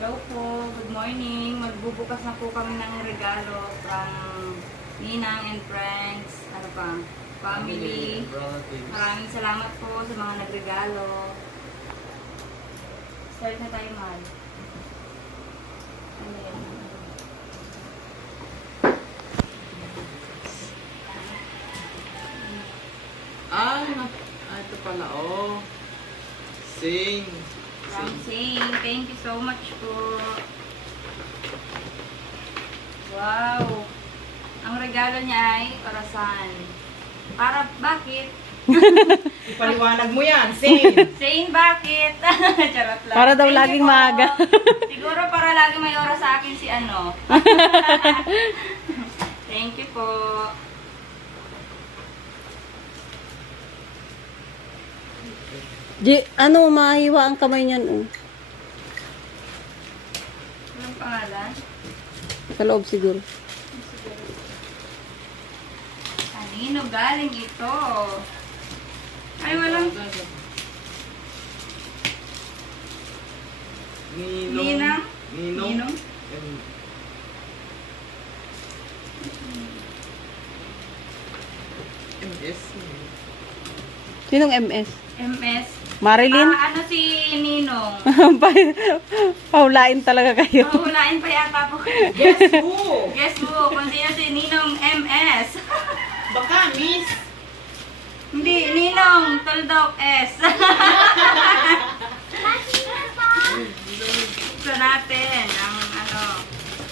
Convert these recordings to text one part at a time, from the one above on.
Hello po, good morning. Magbubukas na po kami ng regalo from Ninang and friends, ano pa, family. Maraming salamat po sa mga nagregalo. Start na tayo, mahal. Ano yan? Ito pala, oh. Sing. From Sing. Thank you so much po. Wow! Ang regalo niya ay orasan. Para, bakit? Ipaliwanag mo yan, Sing. Sing, bakit? Charot lang. Para daw Thank you laging po. maaga. Siguro para laging may oras sa akin si ano. Thank you po. Mahiwa ang kamay niyan, oh. Anong pangalan? Sa loob siguro. Kanino galing ito? Ay, walang... Ninang? Ninong? MS. Sinong MS? MS? Marilyn? Ano si Ninong? Paulain talaga kayo. Mahulain pa yata po. Guess who? Guess mo kung sino si Ninong MS. Baka, Miss. Hindi, Ninong Tuldok S. Ito natin ang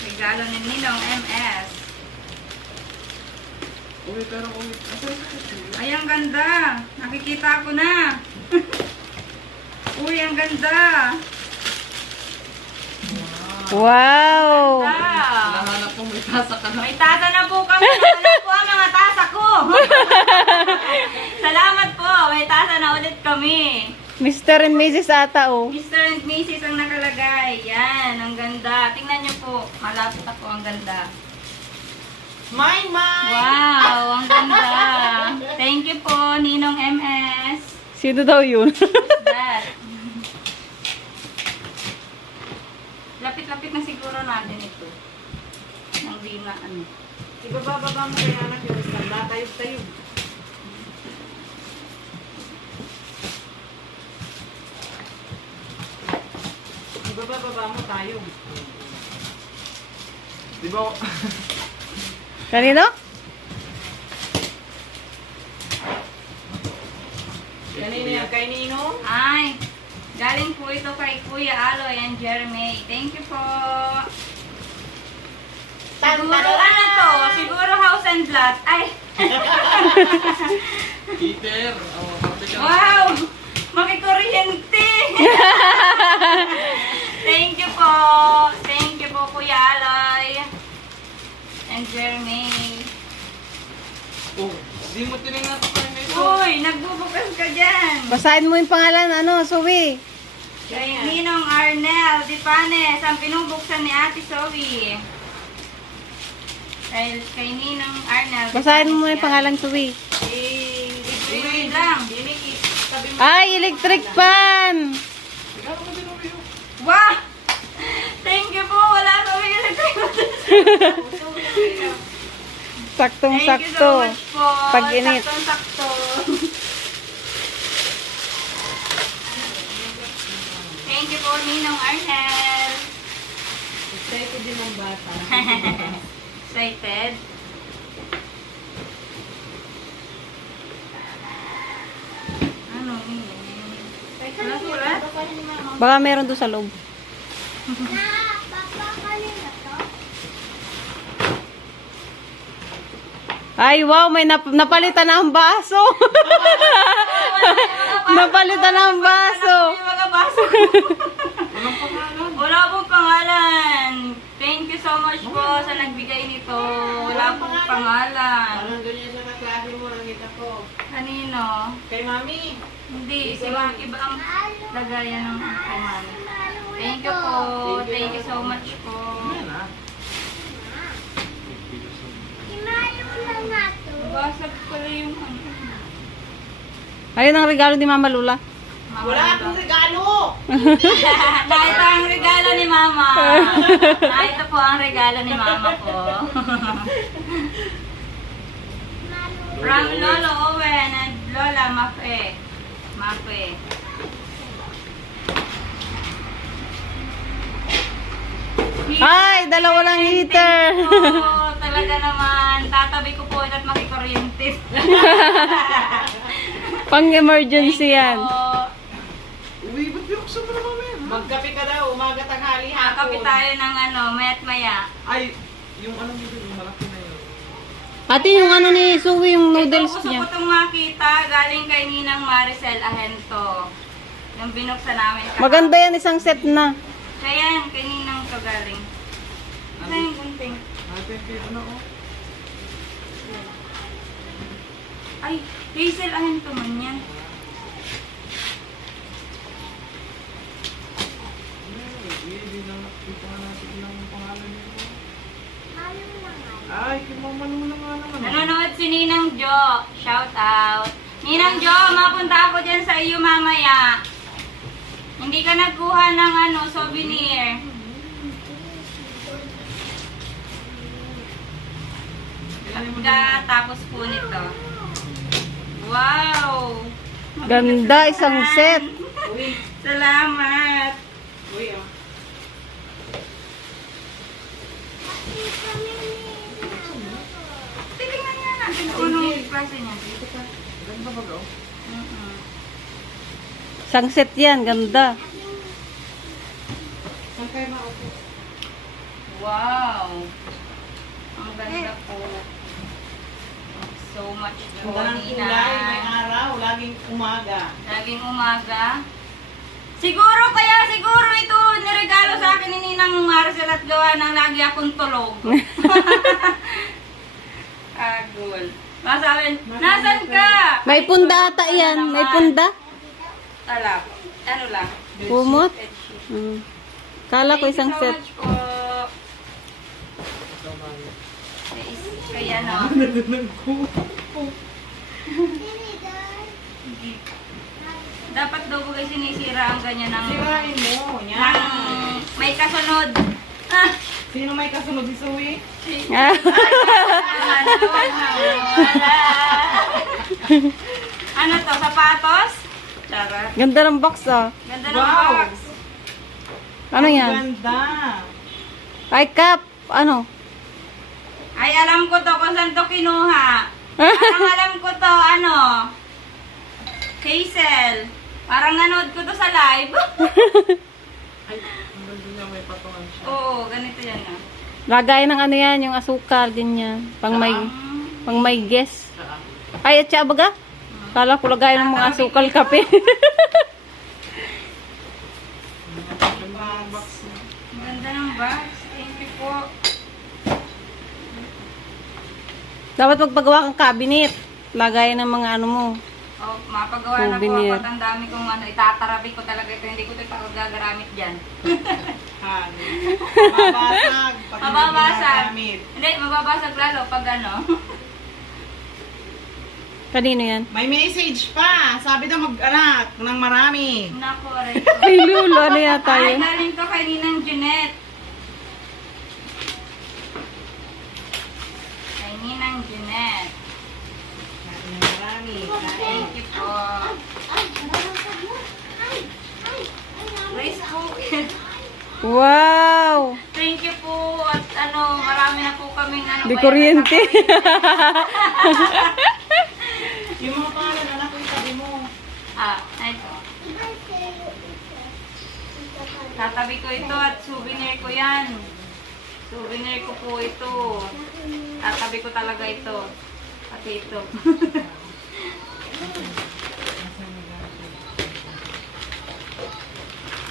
regalo ni Ninong MS. Uy, pero uy. Ay, ang ganda. Nakikita ko na. Uy, ang ganda. Wow! Ah, Nahanap mo, may tasa ka na. may tasa na po kami. Nahanap po ang mga tasa ko. Salamat po. May tasa na ulit kami. Mr. and Mrs. ata, oh. Mr. and Mrs. ang nakalagay. Yan, ang ganda. Tingnan niyo po. Malapit ako, ang ganda. Mine. Wow, ang ganda. Thank you po, Ninong MS. Sino daw yun? That. Lapit-lapit na siguro natin ito. Nang di na ano. Ibababa mo kaya anak yung standa. Tayo. Ibababa mo tayo. Di ba? Kanino? Kanina yan kay Ninong. Ay, galing po ito kay Kuya Aloy and Jeremy. Thank you po. Siguro ano to? Siguro house and lot. Ay, Peter. Oh, kape ka. wow! Makikuryente! Thank you po. Thank you po, Kuya Aloy and Jeremy. Oh, di mo tinignan ito kayo nito. Uy, nagbubukas ka dyan. Basahin mo yung pangalan, Zoe. Kay Ninong Arnel Dipanes, ang pinubuksan ni Ate Zoe. Kay Ninong Arnel. Basahin mo yung Dipanes pangalan, Zoe. Wait lang. Ay, electric fan! Ikaw mo din uwi. Wow! Thank you po. Wala kami electric. Thank you so Saktong-sakto. much po. Pag-init. Saktong-sakto. Thank you po, Ninong Arnel. Excited din ang bata. Excited? Ano? Wala sulat? Baka meron doon sa loob. Ay, wow, may napalitan na ang baso. Napalitan na ang baso. Yung mga baso ko. Wala pong pangalan. Thank you so much po sa nagbigay nito. Wala pong pangalan. Parang doon yan sa kaklase mo, nakita ko. Kanino? Kay Mami. Hindi, si Ma'am, iba ang lagayan ng pangalan. Thank you po. Thank you so much po. Yan ah. Basag pala yung ano. Ayun ang regalo ni Mama Lula. Wala akong regalo! Dahil ang regalo ni Mama. Ito po ang regalo ni Mama ko. From Lolo Owen and Lola Mafe. Mafe. Ay, dalawa lang heater. Oo, talaga naman. Tatabi ko po at makikuryente. Pang emergency yan. Uy, ba't binuksan mo na mamaya? Magkape ka daw, umaga, tanghali, hapon. Kakapi tayo ng ano, mayat maya. Ay, yung ano mo dun, yung malaki na yun. Ate, yung ano ni Suwi, yung noodles Gusto niya. ko itong makita. Galing kay Ninang Maricel Ahento. Yung binuksan namin. Maganda yan, isang set na. Kaya yan, kay Ninang to galing. Ano yung gunting? Natin kay ano oh. Ay, Hazel Ahento man yan. Hindi na nakikita nga natin ng pangalan niyo. Ay, kay Mama Lula nga naman. Nanonood si Ninang Jo. Shout out. Ninang Jo, mapunta ako dyan sa iyo mamaya. Hindi ka nagkuha ng ano, souvenir. Tapos po nito. Wow! Ganda, isang set. Uy, Salamat! uy, oh. Tingnan nga natin kung anong klase niya. Ganda ba daw? Mm-mm. Isang set yan, ganda. Saan kayo maupo? Wow! Ang ganda po. So much Ang po, ganang kulay, may Ninang. araw, laging umaga. Laging umaga. Siguro ito niregalo sa akin ni Ninang Marcel at gawa ng lagi akong tulog. Agol. Masabi, nasan ka? May punda ata yan, may punda. Talap. Ano lang? Kumot. Bedsheet. Kala ko Thank you isang so set. much po. Kaya no. Dapat daw po kasi sinisira ang ganyan ng Sirain mo, yan. may kasunod. Ah, Sino may kasunod si Suwi? Ah, ano to, sapatos? Charot. ganda ng box ah. Ganda ng Wow. box. Ano Ang yan? ganda. Ay, cup. Ano? Ay, alam ko to kung saan to kinuha. Parang alam ko to, ano? Hazel. Parang nanood ko to sa live. Ay, ang ganda niya, may patungan siya. Oo, ganito yan ah. Lagay ng ano yan, yung asukal, ganyan. Pang may guess. Ay, at siya baga? Kala ko lagay ng mga asukal kape. Ganda ng box niya. Ang ganda ng box. Thank you po. Dapat magpagawa kang cabinet. Lagay ng mga ano mo. Oh, mapagawa na po Souvenir. ako. Ang dami kong ano, itatarabi ko talaga ito. Hindi ko ito ipagagaramit dyan. Mababasag. Pag hindi Mababasag. ginagamit. Hindi, mababasag lalo pag ano. Kanino yan? May message pa. Sabi daw mag-anak ng marami. Nako, aray. Ay, lulo. Ano yata Ay, yun? galing to kay Ninang Jeanette. Kay Ninang Jeanette. Ng marami. Thank you po. Rice cooker. Wow! Thank you po. At ano, marami na po kaming ano. Di kaya kuryente. Yung mga pangalan, anak ko itabi mo. Ito. Tatabi ko ito at souvenir ko yan. Souvenir ko po ito. Tatabi ko talaga ito. Pati ito.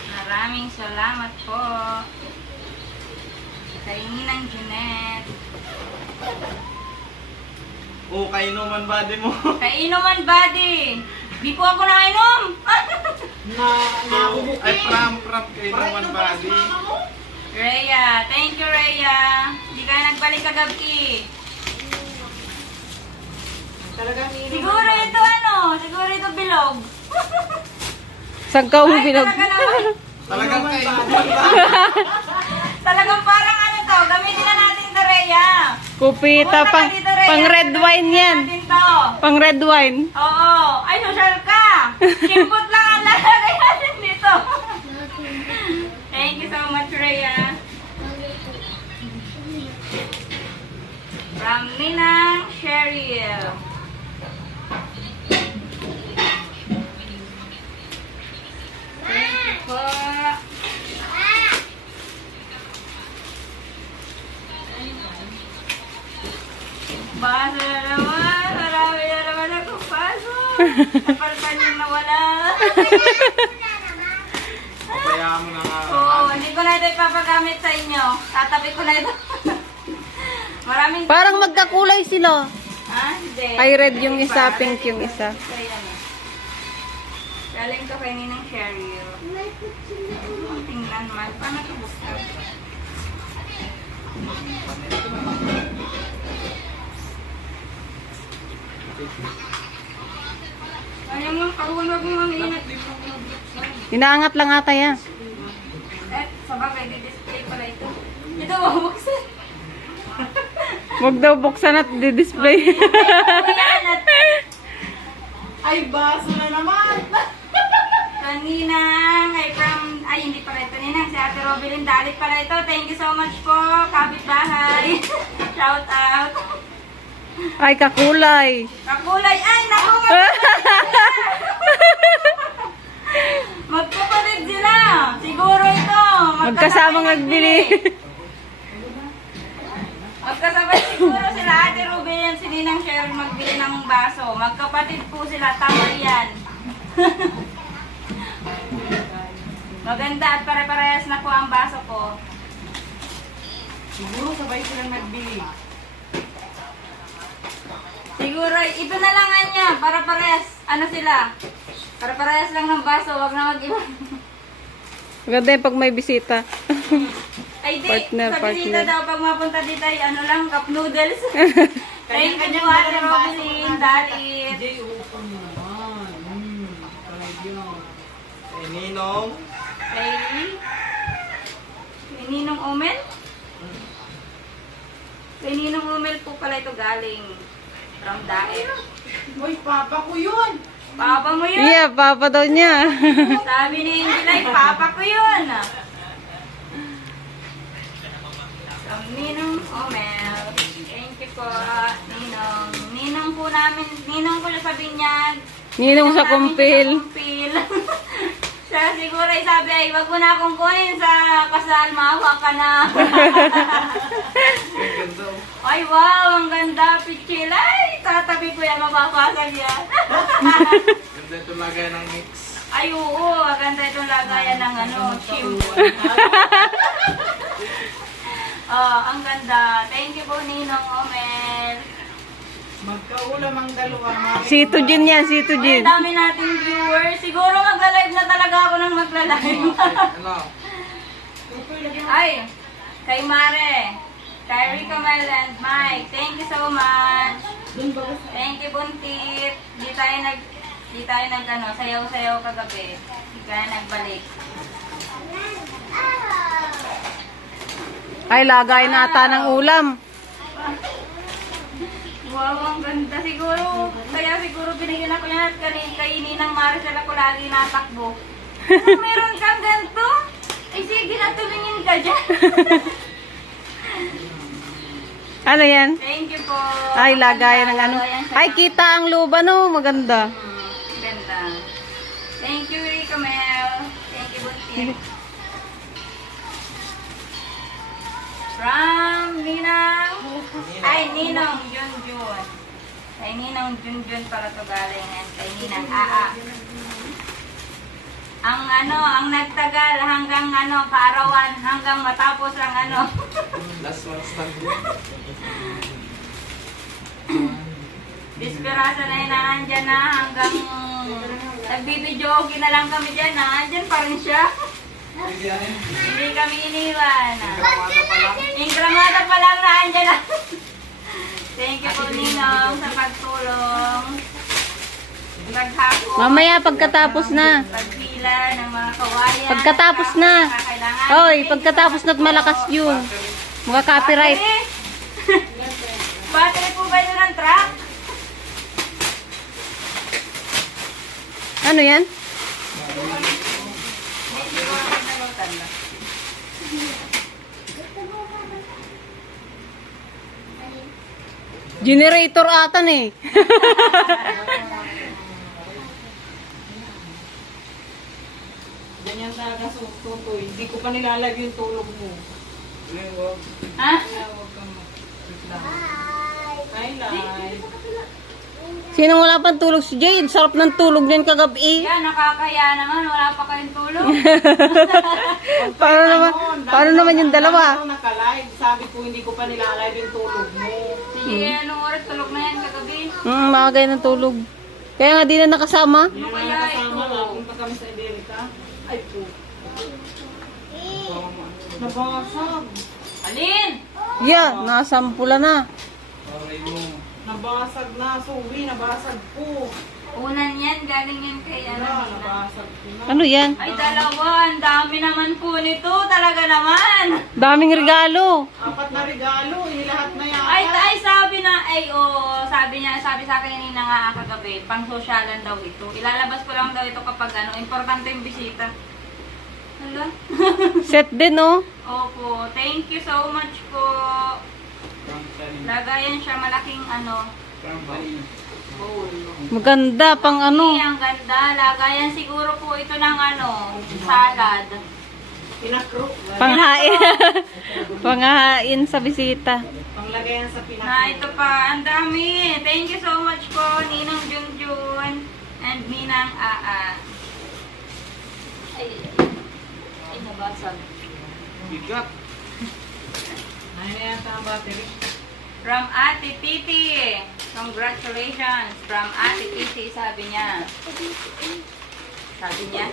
Maraming salamat po. Kay Ninang Jeanette. Oo, kainuman body mo. Kay Inuman Buddy. Di po ako nakainom. Nakubuki. Ay, from kainuman body. Rhea. Thank you, Rhea. Di ka nagbalik kagabi. Talagang ininom. Siguro ito ano, siguro ito bilog. Saan ka Ay, bilog? talaga naman. Talagang Inuman kayo. ba? Talagang parang ano to, gamitin na natin ito, Rhea. Kupita, Pumunta ka pang, dito, Rhea. pang red wine yan. Natin to. Pang red wine. Oo. Ay, social ka. Kimpot lang ang lalagay natin dito. Thank you so much, Rhea. From Ninang Cheryl. Thank you po. Baso na naman. Marami na naman akong baso. Kapalpan yung nawala. Papayaan mo na nga. Oo, hindi ko na ito ipapagamit sa inyo. Tatabi ko na ito. Maraming... Parang magkakulay sila. Ah, hindi. Ay, red yung isa, pink yung isa. Ayan eh. Galing to kay Ninang Cheryl. Tingnan man. Paano ito buksan? Ayaw mo, karuan wag mo ang inat. Inaangat lang ata yan. Eh, sa bagay, di-display pala ito. Ito, buksan. Huwag daw buksan at di-display. Ayan, at Ay, baso na naman. kaninang, ay hindi pala ito ninang, si Ate Robelyn Dalit pala ito. Thank you so much po, kapitbahay. Shout out. Ay, kakulay. Kakulay, ay naku, magkapatid sila. Siguro ito. Magkasamang nagbili. Magkasabay siguro sila Ate Robelyn, si Ninang Cheryl magbili ng baso. Magkapatid po sila, tama yan. Maganda at pare-parehas na po ang baso ko. Siguro sabay silang nagbili. Siguro, ito na lang niya, para parehas. Ano sila? Para parehas lang ng baso, wag na mag-iba. Maganda yung pag may bisita. Ay, di. Partner, Sa bisita partner. daw, pag mapunta dito ay ano lang, cup noodles. Thank you po, Ate Robelyn, Dalit. Jay, open mo naman. Talaga. Eh, Ninong. Kay Ninong Umel? Kay Ninong Umel po pala ito galing. From Daet. Uy, papa ko yun. Papa mo yun? Yeah, papa daw niya. Sabi ni Angel, papa ko yun. From Ninong Umel. Thank you po, Ninong. Ninong po namin, Ninong ko sa binyag. Ninong sa kumpil. Kumpil. Siya siguro ay sabi ay, wag mo na akong kunin sa kasal, maawa ka na. Ang ganda. Ay, wow, ang ganda, pichil. Ay, tatabi ko yan, mapapasag yan. Ganda ito lagay ng mix. Ay, oo, maganda itong lagayan ng ano, chimpo. Oh, ang ganda. Thank you po, Ninong Omel. Magkaulam ang dalawa. Mami. Sito Jin yan, Sito Ang Jin. dami nating viewers. Siguro magla-live na talaga ako ng magla-live. Ano? Ay, kay Mare, kay Rica Mel and Mike, thank you so much. Thank you, Buntit. Di tayo nag ano, sayaw-sayaw kagabi. Di kaya nagbalik. Ay, lagay na ata ng ulam. Wow, ang ganda. Siguro, kaya siguro binigyan ako yan at kainin ng Maricel ako lagi natakbo. Ano, meron kang ganito? Ay, sige na, tumingin ka dyan. Ano yan? Thank you po. Ay, lagayan ng ano. Lagayan siya Ay, ng- kita ang luba, no? Maganda. Ganda. Thank you, Rica Mel. Thank you, Buntit. From Ninang. Ay, Ninong Junjun. Kay Ninong Junjun para to galing. And kay Ninang Aa. Ang ano, ang nagtagal hanggang ano, kaarawan, hanggang matapos ang ano. Last one stand. Disperasa na yun, nandyan na hanggang nagbibidyogi na lang kami dyan, nandyan pa rin siya. Hindi kami iniwan. Ingramata pa lang na andyan na. Thank you po, Ninong, sa pagtulong. Maghapon. Mamaya pagkatapos na. Paghiya. sila ng mga kawayan. Pagkatapos na. Kakailangan. Oy, pagkatapos na't malakas yun. Mga copyright. Battery po ba ito ng truck? Ano yan? Generator atan eh. Ganyan talaga tutoy. Hindi ko pa nilalagay yung tulog mo. Ha? Huwag kang mag-reply. Hi, Lai. Sinong wala pang tulog si Jade? Sarap ng tulog niyan kagabi. Yan, nakakaya naman. Wala pa kayong tulog. Paano naman yung dalawa? Ano, naka-live. Sabi ko, hindi ko pa nilalive yung tulog mo. Sige, anong oras tulog na yan kagabi? Makagay ng tulog. Kaya nga di na nakasama. Hindi na kaya nakasama ito? na. Punta kami sa Iberica. Ay po. Nabasag. Alin? Yeah, nasampula na. Nabasag na. Sorry, nabasag po. Unan yan, galing yan kay Wala, ano. nabasag po na. Ano yan? Ay, dalawa. Ang dami naman po nito. Talaga naman. Daming regalo. 4 na regalo. Lahat na yata. Ay, sabi niya, sabi sa akin kanina nga kagabi, pang sosyalan daw ito. Ilalabas ko lang daw ito kapag ano, importante yung bisita. Hala? Set din oh. Opo, thank you so much po. Lagayan siya malaking ano, bowl. Maganda pang ano. Ay, ang ganda. Lagayan siguro po ito ng ano, salad. Pinakro. Panghain. Panghain sa bisita. Panglagayan sa Na pinakro. ito pa, ang dami. Thank you so much po, Ninang Junjun and Ninang Aa. Ay, nabasag. Bigat. Ayun na yata ang battery. From Ate Titi. Congratulations. From Ate Titi, sabi niya. Sabi niya.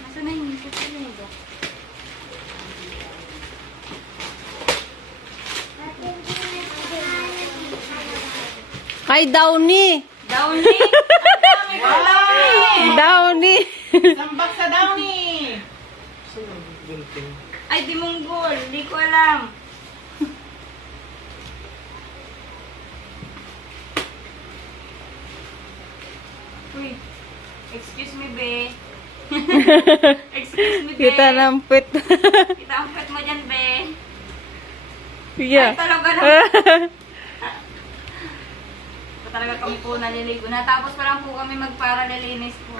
Nasaan na yung ito? Kay Downy. Downy? Ang dami ko Downy. Downy. Sambak sa Downy! Ay, di Monggol. Hindi ko alam. Uy. Excuse me, be. Excuse me, be. Kita ng pit. Kita ang pet mo dyan, be. Yeah. Ay, talaga naman. Talaga kami po naliligo. Natapos pa lang po kami magparalilinis po.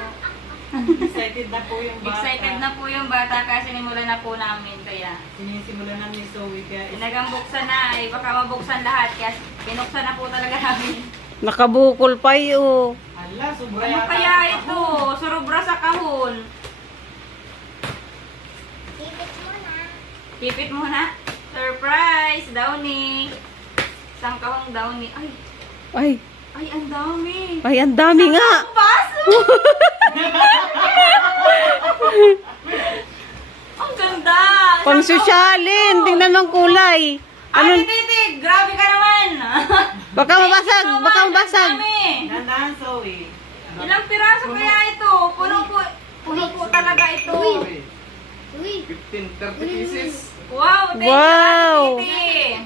Excited na po yung bata. Excited na po yung bata kasi sinimulan na po namin. Kaya, Sinisimulan na ni Zoe. Kaya inagang buksan na ay baka mabuksan lahat. Kaya binuksan na po talaga namin. Nakabukol pa yun. Ala, sobra Ano yata kaya sa ito? kahon. Surubra sa kahon. Pipit muna. Surprise! Downy. Isang kahong Downy. Ay, Ay, ang dami. ay, ang dami nga. Ang baso! Ang ganda! Pang sosyalin. Tingnan ng kulay. Ano? Ano? Titig! Grabe ka naman! Baka mabasag. Baka mabasag. Ang dami. Dandahan, Zoe. Ilang piraso kaya ito? Puno po talaga ito. 15, 30 pieces. Wow! Thank Wow. you, Ate Titi.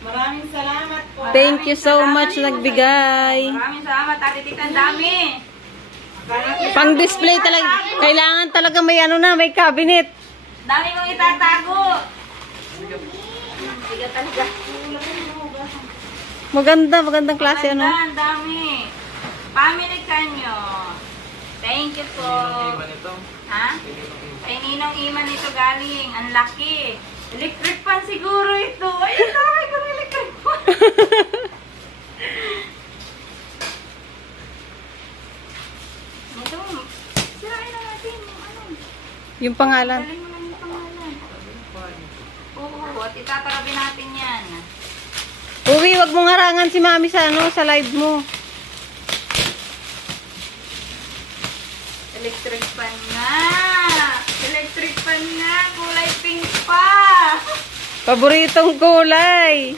Maraming salamat po. Thank you so much nagbigay. Maraming salamat, Ate Titi. Ang dami. Pang display talaga. Kailangan talaga may ano na, may cabinet. Dami mong itatago. Bigat talaga. Magandang klase ano. Ang dami. Family kanyo. Thank you po. Iba nito. Ha? Kay Ninong Iman ito galing. Ang laki. Electric fan siguro ito. Ay, ang dami kong electric fan. Ito, sirain na natin yung ano. Yung pangalan. Galing mo lang yung pangalan. Oo, at itatarabi natin yan. Uwi, wag mong harangan si Mami sa ano, sa live mo. Electric fan nga. Electric fan nga. Kulay pink pa. Paboritong kulay.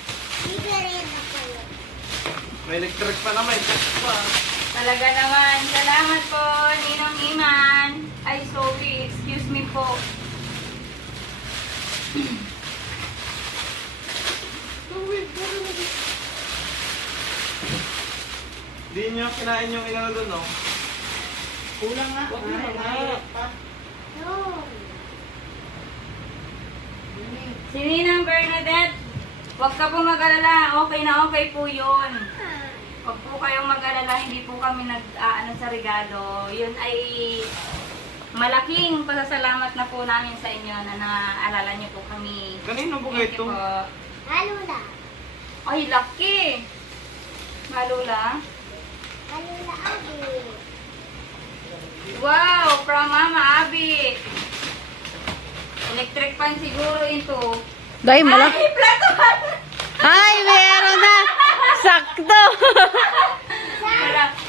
May electric pa naman. Check pa. Talaga naman. Salamat po, Ninong Iman. Ay, sorry. Excuse me po. Hindi nyo kinain yung inano doon, no? Kulang nga. Huwag mo na. Nahirap pa. Si Ninang Bernadette, huwag ka po mag-alala. Okay na okay po yun. Huwag po kayong mag-alala. Hindi po kami nag-aano sa regalo. Yun ay malaking pasasalamat na po namin sa inyo na naalala niyo po kami. Kanino po Thank you ito? po. Alula. Ay, lucky! Malula? Alula abi. Wow! From Mama Abby! Electric fan siguro ito. Dahil malaki. Ay, platuhan! Ay, meron na. Sakto.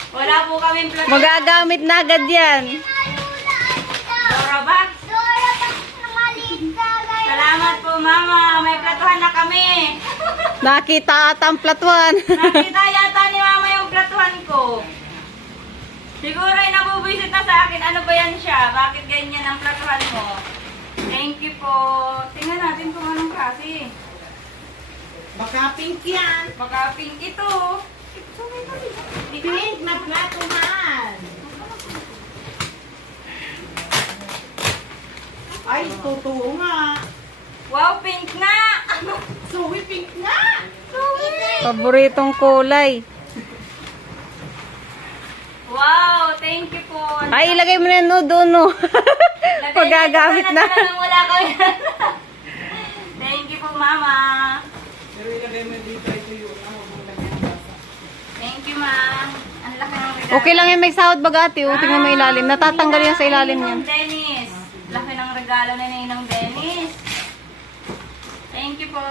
Wala po kaming platuhan. Magagamit na agad yan. Alula ito. Dora Box. Dora bak na maliit na guys. Salamat po, Mama. May platuhan na kami. Nakita ata ang platuan. Nakita yata ni Mama yung platuhan ko. Siguro ay nabubisit na sa akin. Ano ba yan siya? Bakit ganyan ang platuhan mo? Thank you po. Tingnan natin kung anong klase. Baka pink yan. Baka pink ito. Pink na platuhan. Ay, totoo nga. Wow, pink na! Suwi pink nga. Paboritong kulay. Wow, thank you po. Ay, ilagay mo na no doon, no. Lagay Pagagamit na. talagang wala ko yan. Thank you po, Mama. Pero ilagay mo dito ito yung huwag mo lagyan ng basa. Thank you, Ma'am. Ang laki ng regalo. Okay lang yung may sahod bagati. O, tingnan mo ilalim. Natatanggal yan sa ilalim Ninong niyan. Dennis. Laki ng regalo ni Ninong Dennis. Thank you po.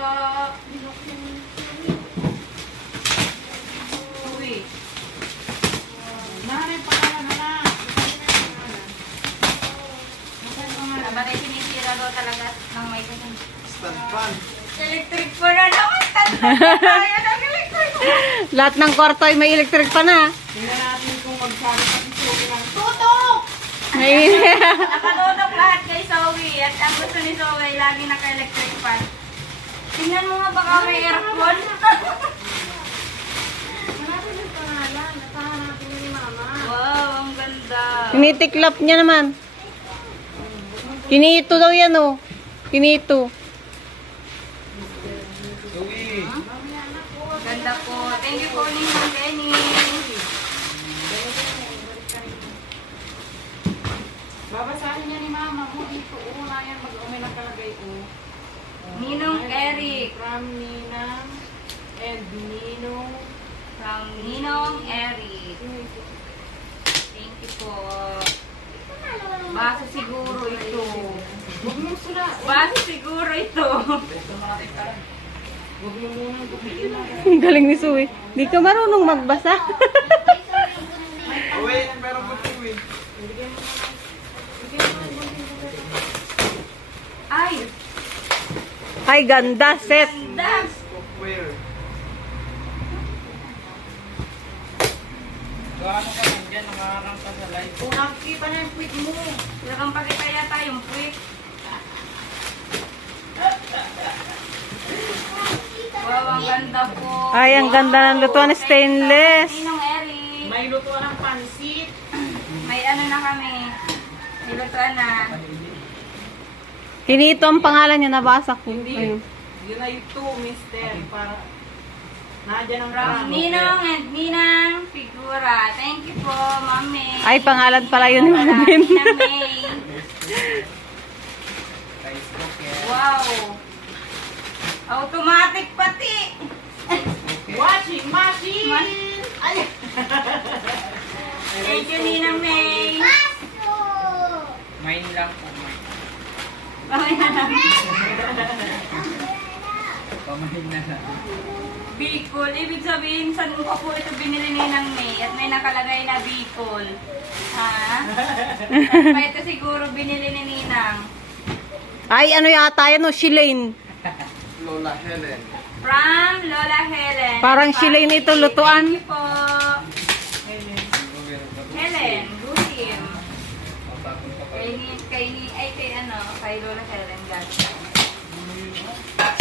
Uy. Nanay, pangalan na lang. Nabatay sinisira daw talaga ng may kasang. Stand fan. Electric po na naman. Tayo ng electric po. Lahat ng kwarto ay may electric pa na. Tingnan natin kung magsabi pa si Suwi ng tutok! Ay, Nakatutok lahat kay Zoe. At ang gusto ni Zoe, lagi naka-electric fan. Tingnan mo nga baka may aircon. Hanapin yung pangalan. Nakahanapin niya ni Mama. Wow, ang ganda. tinitiklap niya naman. Kinito daw yan, oh. Kinito. Uwi. Ganda po. Thank you po, Ninong Denny. Babasahin niya ni Mama mo dito. Una yan, may nakalagay. Ninong Eric. From Ninang and Ninong. From Ninong Eric. Thank you po. Baso siguro ito. Huwag mo sila. Baso siguro ito. Huwag mo munang gupitin mo. Ang galing ni Sue. Di ka marunong magbasa. Uwi, meron po uwi. Ay, Ay, ganda. Set. ganda. Cookware. Gaano ka lang dyan, nakaharang ka sa live. Kung nakikita na yung quick mo. Talagang pakita yata yung quick. Wow, ang ganda po. Ay, ang ganda ng lutuan. Stainless. Ninong Eric. May lutuan ng pansit. May ano na kami. May lutuan na. Kinito ang pangalan niya. Nabasa ko. Hindi. Ayun. Yun na yung 2, mister. Para nadyan ang From marami. Ninong and Ninang Figura. Thank you po, Mami. Ay, pangalan pala yun ni Marvin. Ninang May. Wow. Automatic pati. Washing machine! Ay! Thank you, Ninang May. Paso. Mine lang po, mine. Pamahin na lang. Bicol. Ibig sabihin, saan ko po ito binili ni Ninang May? At may nakalagay na Bicol. Ha? Pa ito siguro binili ni Ninang. Ay, ano yata yan, oh, Shilane. Lola Helen. From Lola Helen. Parang Shilane ito, lutuan. Thank you po.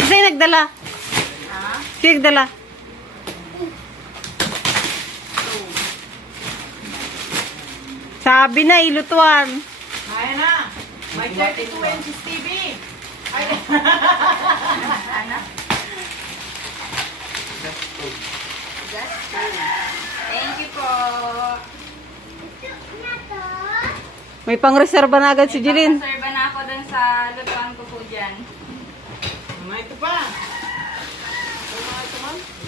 Sino nagdala? Ha? Sino nagdala? Sabi na, ilutuan. Ayan na. May 32 inches TV. Ay, Ano? Just two. Thank you po. May pang-reserva na agad si Jeline. Serba na ako dun sa lutuan ko po dyan. ito pa.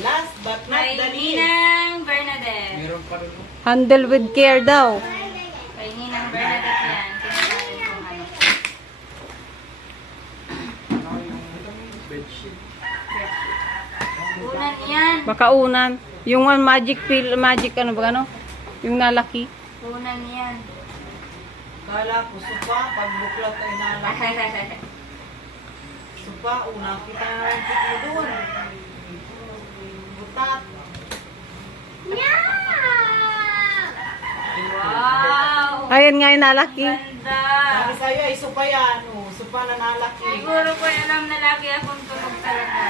Last but not Kay the least. Ninang Bernadette. Meron pa rin. Handle with care daw. Kay Ninang Bernadette yan. Tingnan yung ano. Bedsheet. Unan yan. Baka unan. Yung one magic pill, magic ano ba ano? Yung nalaki. Unan yan. Kala ko, supa, pag buklat ay nalaki. Supa, una kita na rin mo doon. Butat. Wow! Ayan nga yung nalaki. Ganda! Sabi sa'yo, ay supa yan. Oh, supa na nalaki. Siguro po alam na lagi akong tulog talaga.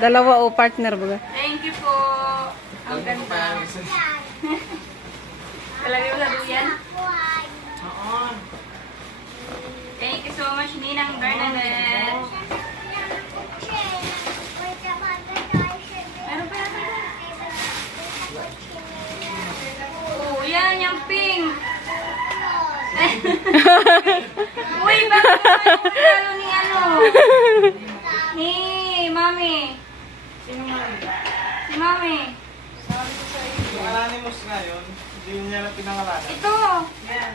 Dalawa o partner ba? Thank you po. Ang ganda. Talaga yung laruyan. Oo. Thank you so much, Ninang Bernadette. Meron pa yan? Oh, yan, yung pink. Uy, bakit naman yung regalo ni ano? Ni Mami. Sino nga yun? Si Mami. Sabi ko sa iyo. Yung anonymous ngayon, hindi niya na pinangalanan. Ito,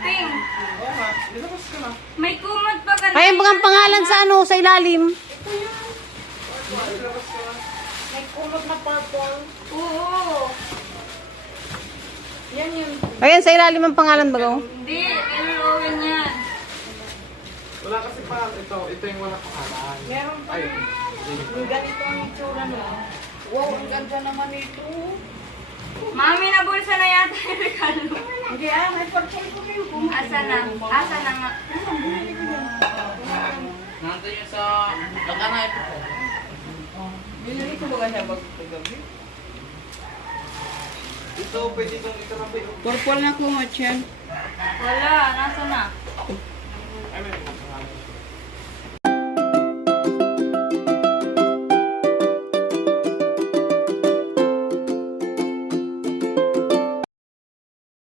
pink. Oo nga, nilabas ko na. May kumot pa ka. Ayan bang pangalan sa ano, sa ilalim. May kulot na purple. Oo. Yan yun. Ayan sa ilalim ang pangalan ba? Hindi, kay Owen yan. Wala kasi pa, ito yung wala pangalan. Meron pa. Ayun. Yung ganito ang itsura mo. Wow, ang ganda naman ito. Mami, nabulsa na yata yung regalo. Hindi may purple ko rin. Asa na? Asa na nga? Nandun yun sa laganay po. Binili ko ba siya paggabi? Ito, pwede itong itarapin. Purple na kumot yan. Wala, nasa na? Ay, may